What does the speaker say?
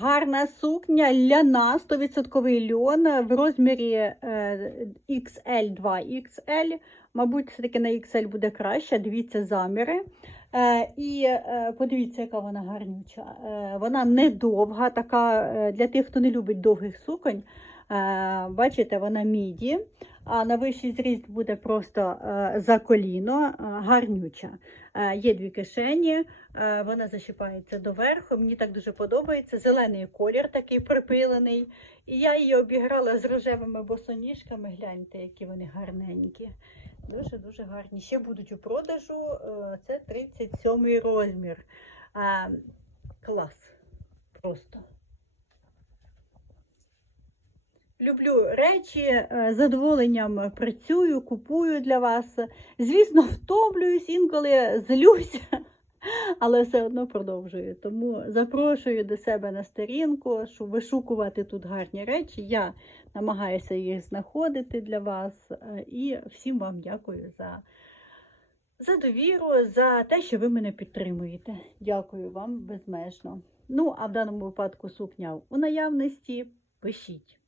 Гарна сукня ляна, 100% льон в розмірі е, XL 2XL. Мабуть, все-таки на XL буде краще. Дивіться заміри. Е, І е, подивіться, яка вона гарнюча. Е, Вона не довга, така е, для тих, хто не любить довгих суконь. Е, Бачите, вона міді, а на вищий зріст буде просто е, за коліно, е, гарнюча. Є дві кишені, вона защіпається доверху. Мені так дуже подобається. Зелений колір такий припилений. І я її обіграла з рожевими босоніжками. Гляньте, які вони гарненькі. Дуже-дуже гарні. Ще будуть у продажу. Це 37 розмір. Клас. Просто. Люблю речі, е, задоволенням працюю, купую для вас. Звісно, втомлююсь, інколи злюся, але все одно продовжую. Тому запрошую до себе на сторінку, щоб вишукувати тут гарні речі. Я намагаюся їх знаходити для вас. е, І всім вам дякую за, за довіру, за те, що ви мене підтримуєте. Дякую вам безмежно. Ну, а в даному випадку сукня у наявності. Пишіть.